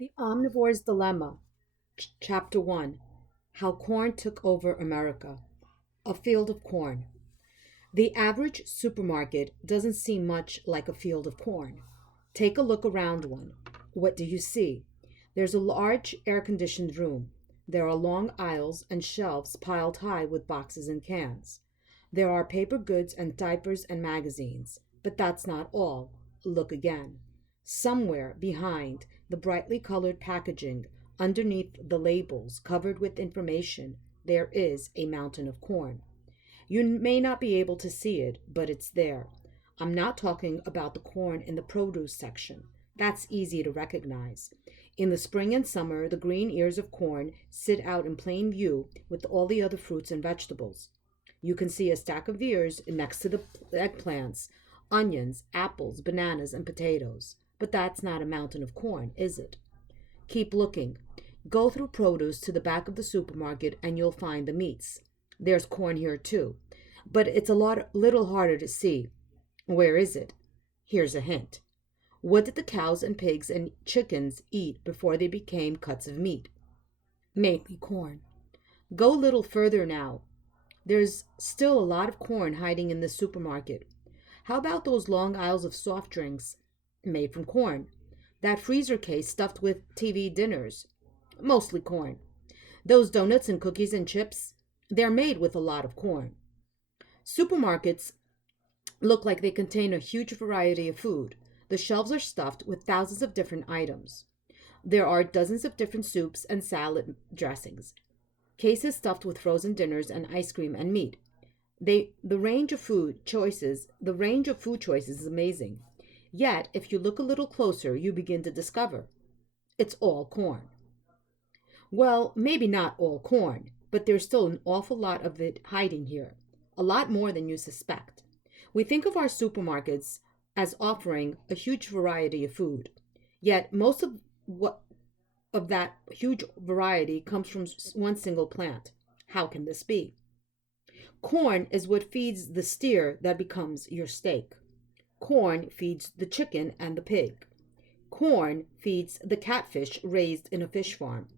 The Omnivore's Dilemma, Chapter 1. How Corn Took Over America. A Field of Corn. The average supermarket doesn't seem much like a field of corn. Take a look around one. What do you see? There's a large air-conditioned room. There are long aisles and shelves piled high with boxes and cans. There are paper goods and diapers and magazines. But that's not all. Look again. Somewhere behind the brightly colored packaging, underneath the labels covered with information, there is a mountain of corn. You may not be able to see it, but it's there. I'm not talking about the corn in the produce section. That's easy to recognize. In the spring and summer, the green ears of corn sit out in plain view with all the other fruits and vegetables. You can see a stack of ears next to the eggplants, onions, apples, bananas, and potatoes. But that's not a mountain of corn, is it? Keep looking. Go through produce to the back of the supermarket and you'll find the meats. There's corn here too, but it's little harder to see. Where is it? Here's a hint. What did the cows and pigs and chickens eat before they became cuts of meat? Mainly corn. Go a little further now. There's still a lot of corn hiding in the supermarket. How about those long aisles of soft drinks made from corn? That freezer case stuffed with TV dinners? Mostly corn. Those donuts and cookies and chips? They're made with a lot of corn. Supermarkets look like they contain a huge variety of food. The shelves are stuffed with thousands of different items. There are dozens of different soups and salad dressings. Cases stuffed with frozen dinners and ice cream and meat. The range of food choices is amazing. Yet, if you look a little closer, you begin to discover it's all corn. Well, maybe not all corn, but there's still an awful lot of it hiding here, a lot more than you suspect. We think of our supermarkets as offering a huge variety of food, yet most of that huge variety comes from one single plant. How can this be? Corn is what feeds the steer that becomes your steak. Corn feeds the chicken and the pig. Corn feeds the catfish raised in a fish farm.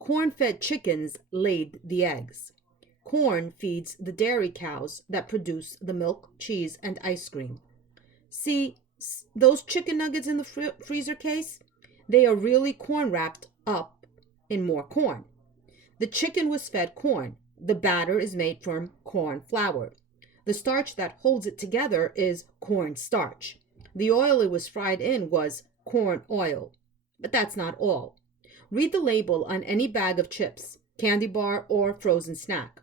Corn-fed chickens laid the eggs. Corn feeds the dairy cows that produce the milk, cheese, and ice cream. See those chicken nuggets in the freezer case? They are really corn wrapped up in more corn. The chicken was fed corn. The batter is made from corn flour. The starch that holds it together is corn starch. The oil it was fried in was corn oil. But that's not all. Read the label on any bag of chips, candy bar, or frozen snack.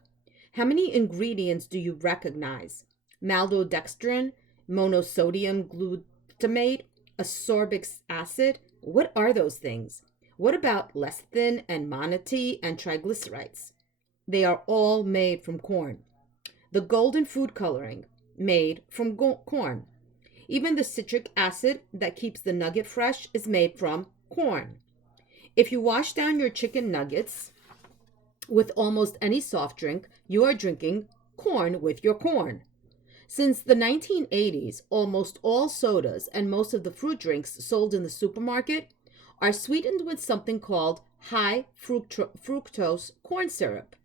How many ingredients do you recognize? Maltodextrin, monosodium glutamate, ascorbic acid? What are those things? What about lecithin and manatee and triglycerides? They are all made from corn. The golden food coloring, made from corn. Even the citric acid that keeps the nugget fresh is made from corn. If you wash down your chicken nuggets with almost any soft drink, you are drinking corn with your corn. Since the 1980s, almost all sodas and most of the fruit drinks sold in the supermarket are sweetened with something called high fructose corn syrup.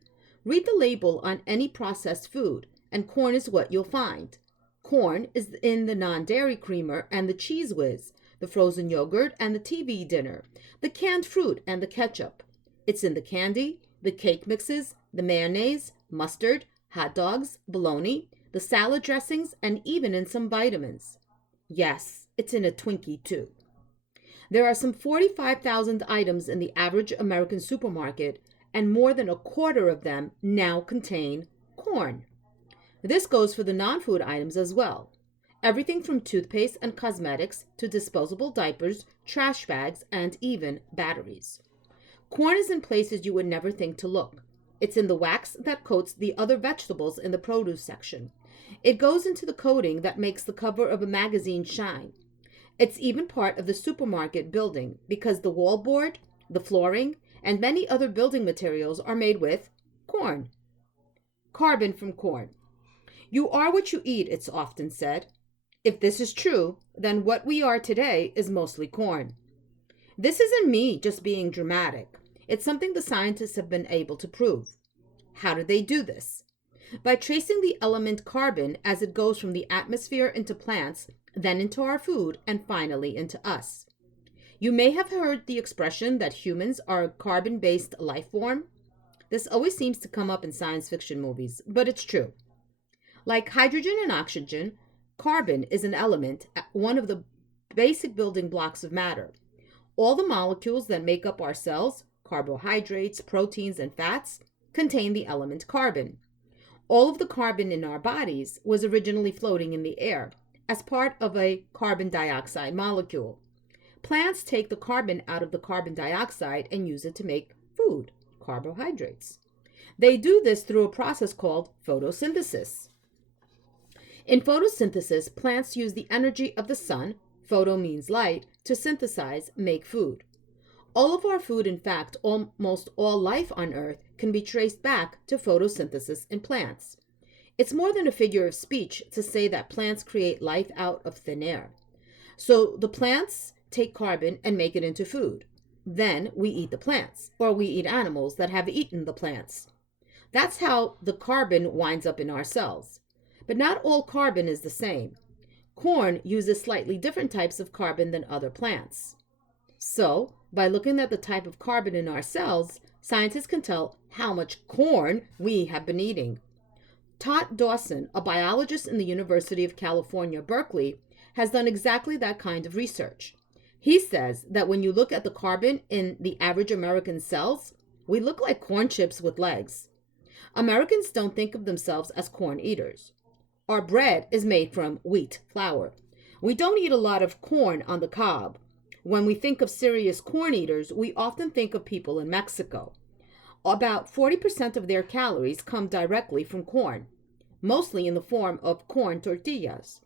Read the label on any processed food, and corn is what you'll find. Corn is in the non-dairy creamer and the Cheese Whiz, the frozen yogurt and the TV dinner, the canned fruit and the ketchup. It's in the candy, the cake mixes, the mayonnaise, mustard, hot dogs, bologna, the salad dressings, and even in some vitamins. Yes, it's in a Twinkie too. There are some 45,000 items in the average American supermarket, and more than a quarter of them now contain corn. This goes for the non-food items as well. Everything from toothpaste and cosmetics to disposable diapers, trash bags, and even batteries. Corn is in places you would never think to look. It's in the wax that coats the other vegetables in the produce section. It goes into the coating that makes the cover of a magazine shine. It's even part of the supermarket building because the wallboard, the flooring, and many other building materials are made with corn. Carbon from corn. You are what you eat, it's often said. If this is true, then what we are today is mostly corn. This isn't me just being dramatic. It's something the scientists have been able to prove. How do they do this? By tracing the element carbon as it goes from the atmosphere into plants, then into our food, and finally into us. You may have heard the expression that humans are a carbon-based life form. This always seems to come up in science fiction movies, but it's true. Like hydrogen and oxygen, carbon is an element, one of the basic building blocks of matter. All the molecules that make up our cells, carbohydrates, proteins, and fats, contain the element carbon. All of the carbon in our bodies was originally floating in the air as part of a carbon dioxide molecule. Plants take the carbon out of the carbon dioxide and use it to make food, carbohydrates. They do this through a process called photosynthesis. In photosynthesis, plants use the energy of the sun, photo means light, to synthesize, make food. All of our food, in fact, almost all life on Earth, can be traced back to photosynthesis in plants. It's more than a figure of speech to say that plants create life out of thin air. So the plants take carbon and make it into food. Then we eat the plants, or we eat animals that have eaten the plants. That's how the carbon winds up in our cells. But not all carbon is the same. Corn uses slightly different types of carbon than other plants. So, by looking at the type of carbon in our cells, scientists can tell how much corn we have been eating. Todd Dawson, a biologist in the University of California, Berkeley, has done exactly that kind of research. He says that when you look at the carbon in the average American cells, we look like corn chips with legs. Americans don't think of themselves as corn eaters. Our bread is made from wheat flour. We don't eat a lot of corn on the cob. When we think of serious corn eaters, we often think of people in Mexico. About 40% of their calories come directly from corn, mostly in the form of corn tortillas.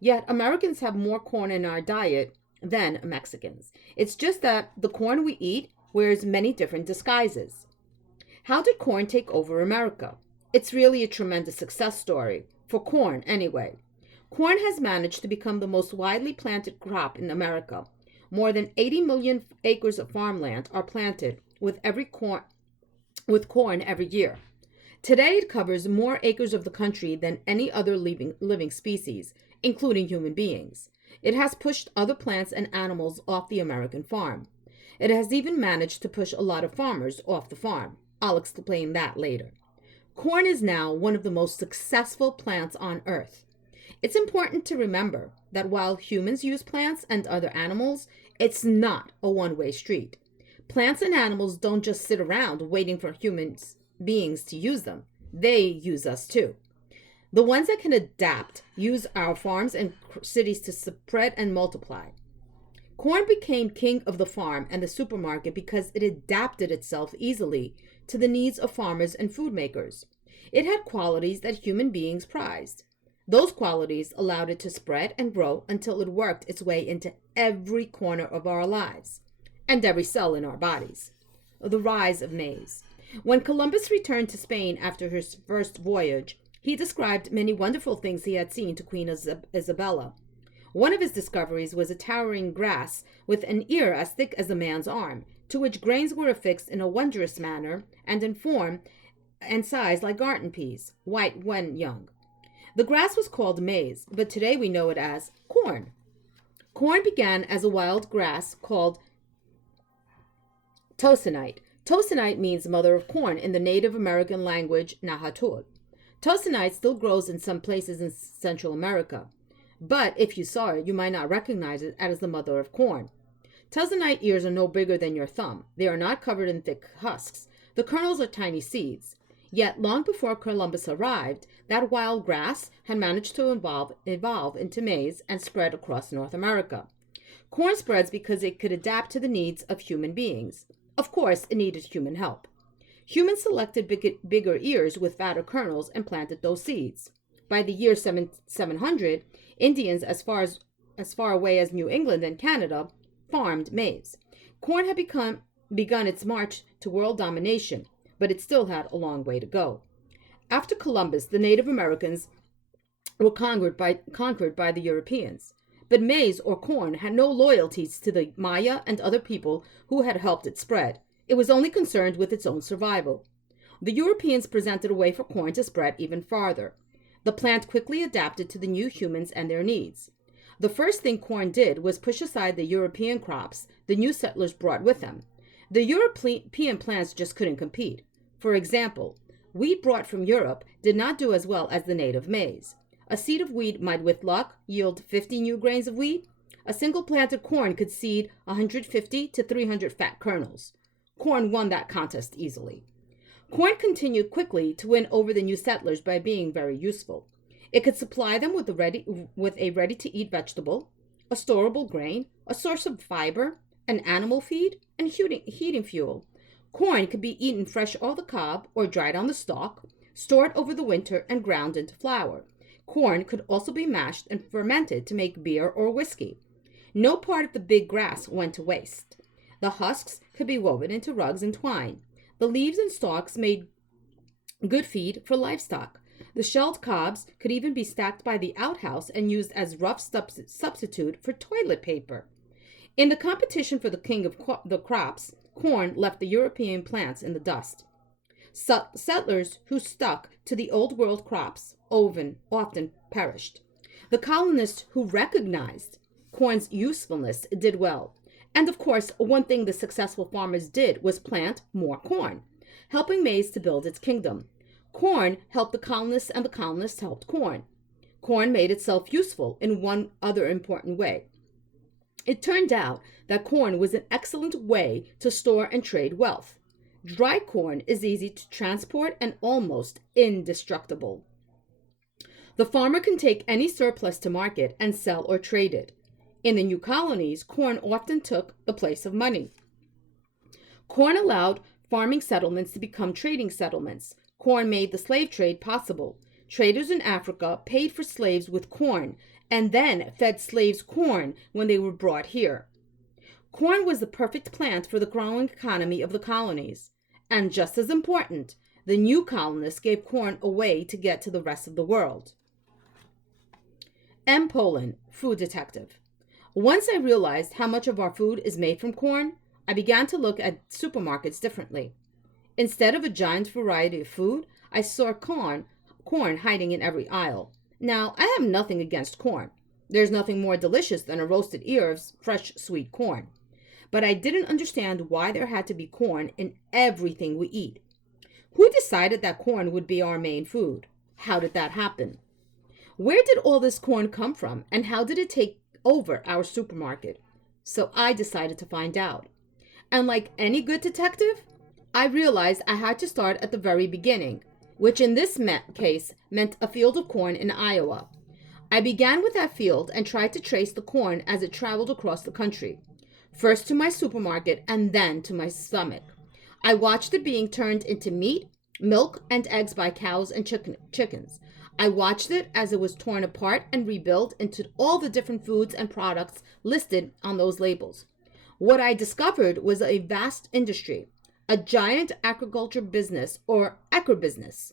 Yet Americans have more corn in our diet than Mexicans. It's just that the corn we eat wears many different disguises. How did corn take over America? It's really a tremendous success story, for corn anyway. Corn has managed to become the most widely planted crop in America. More than 80 million acres of farmland are planted with corn every year. Today it covers more acres of the country than any other living species, including human beings. It has pushed other plants and animals off the American farm. It has even managed to push a lot of farmers off the farm. I'll explain that later. Corn is now one of the most successful plants on Earth. It's important to remember that while humans use plants and other animals, it's not a one-way street. Plants and animals don't just sit around waiting for human beings to use them. They use us too. The ones that can adapt use our farms and cities to spread and multiply. Corn became king of the farm and the supermarket because it adapted itself easily to the needs of farmers and food makers. It had qualities that human beings prized. Those qualities allowed it to spread and grow until it worked its way into every corner of our lives and every cell in our bodies. The Rise of Maize. When Columbus returned to Spain after his first voyage, he described many wonderful things he had seen to Queen Isabella. One of his discoveries was a towering grass with an ear as thick as a man's arm, to which grains were affixed in a wondrous manner and in form and size like garden peas, white when young. The grass was called maize, but today we know it as corn. Corn began as a wild grass called Tosinite. Tosinite means mother of corn in the Native American language Nahuatl. Tosinite still grows in some places in Central America, but if you saw it, you might not recognize it as the mother of corn. Tosinite ears are no bigger than your thumb. They are not covered in thick husks. The kernels are tiny seeds. Yet long before Columbus arrived, that wild grass had managed to evolve into maize and spread across North America. Corn spreads because it could adapt to the needs of human beings. Of course, it needed human help. Humans selected bigger ears with fatter kernels and planted those seeds. By the year 700, Indians as far away as New England and Canada farmed maize. Corn had begun its march to world domination, but it still had a long way to go. After Columbus, the Native Americans were conquered by the Europeans. But maize or corn had no loyalties to the Maya and other people who had helped it spread. It was only concerned with its own survival. The Europeans presented a way for corn to spread even farther. The plant quickly adapted to the new humans and their needs. The first thing corn did was push aside the European crops the new settlers brought with them. The European plants just couldn't compete. For example, wheat brought from Europe did not do as well as the native maize. A seed of wheat might, with luck, yield 50 new grains of wheat. A single planted corn could seed 150 to 300 fat kernels. Corn won that contest easily. Corn continued quickly to win over the new settlers by being very useful. It could supply them with a ready-to-eat vegetable, a storable grain, a source of fiber, an animal feed, and heating fuel. Corn could be eaten fresh off the cob or dried on the stalk, stored over the winter, and ground into flour. Corn could also be mashed and fermented to make beer or whiskey. No part of the big grass went to waste. The husks could be woven into rugs and twine. The leaves and stalks made good feed for livestock. The shelled cobs could even be stacked by the outhouse and used as rough substitute for toilet paper. In the competition for the king of the crops, corn left the European plants in the dust. Settlers who stuck to the old world crops often perished. The colonists who recognized corn's usefulness did well. And of course, one thing the successful farmers did was plant more corn, helping maize to build its kingdom. Corn helped the colonists and the colonists helped corn. Corn made itself useful in one other important way. It turned out that corn was an excellent way to store and trade wealth. Dry corn is easy to transport and almost indestructible. The farmer can take any surplus to market and sell or trade it. In the new colonies, corn often took the place of money. Corn allowed farming settlements to become trading settlements. Corn made the slave trade possible. Traders in Africa paid for slaves with corn and then fed slaves corn when they were brought here. Corn was the perfect plant for the growing economy of the colonies. And just as important, the new colonists gave corn away to get to the rest of the world. M. Poland, food detective. Once I realized how much of our food is made from corn, I began to look at supermarkets differently. Instead of a giant variety of food, I saw corn hiding in every aisle. Now, I have nothing against corn. There's nothing more delicious than a roasted ear of fresh, sweet corn. But I didn't understand why there had to be corn in everything we eat. Who decided that corn would be our main food? How did that happen? Where did all this corn come from, and how did it take over our supermarket? So I decided to find out. And like any good detective, I realized I had to start at the very beginning, which in this case meant a field of corn in Iowa. I began with that field and tried to trace the corn as it traveled across the country, first to my supermarket and then to my stomach. I watched it being turned into meat, milk, and eggs by cows and chickens. I watched it as it was torn apart and rebuilt into all the different foods and products listed on those labels. What I discovered was a vast industry, a giant agriculture business or agribusiness.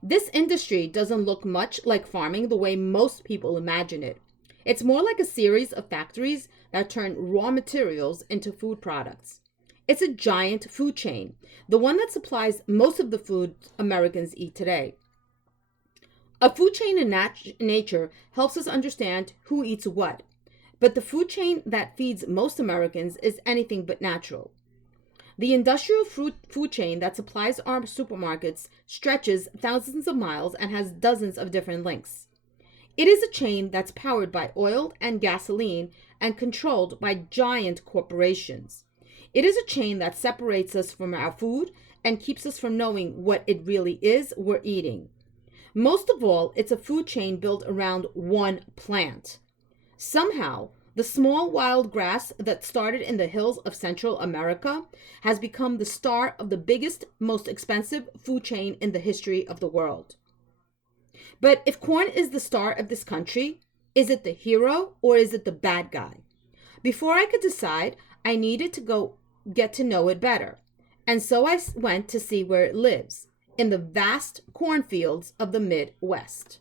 This industry doesn't look much like farming the way most people imagine it. It's more like a series of factories that turn raw materials into food products. It's a giant food chain, the one that supplies most of the food Americans eat today. A food chain in nature helps us understand who eats what, but the food chain that feeds most Americans is anything but natural. The industrial food chain that supplies our supermarkets stretches thousands of miles and has dozens of different links. It is a chain that's powered by oil and gasoline and controlled by giant corporations. It is a chain that separates us from our food and keeps us from knowing what it really is we're eating. Most of all, it's a food chain built around one plant. Somehow, the small wild grass that started in the hills of Central America has become the star of the biggest, most expensive food chain in the history of the world. But if corn is the star of this country, is it the hero or is it the bad guy? Before I could decide, I needed to go get to know it better. And so I went to see where it lives, in the vast cornfields of the Midwest.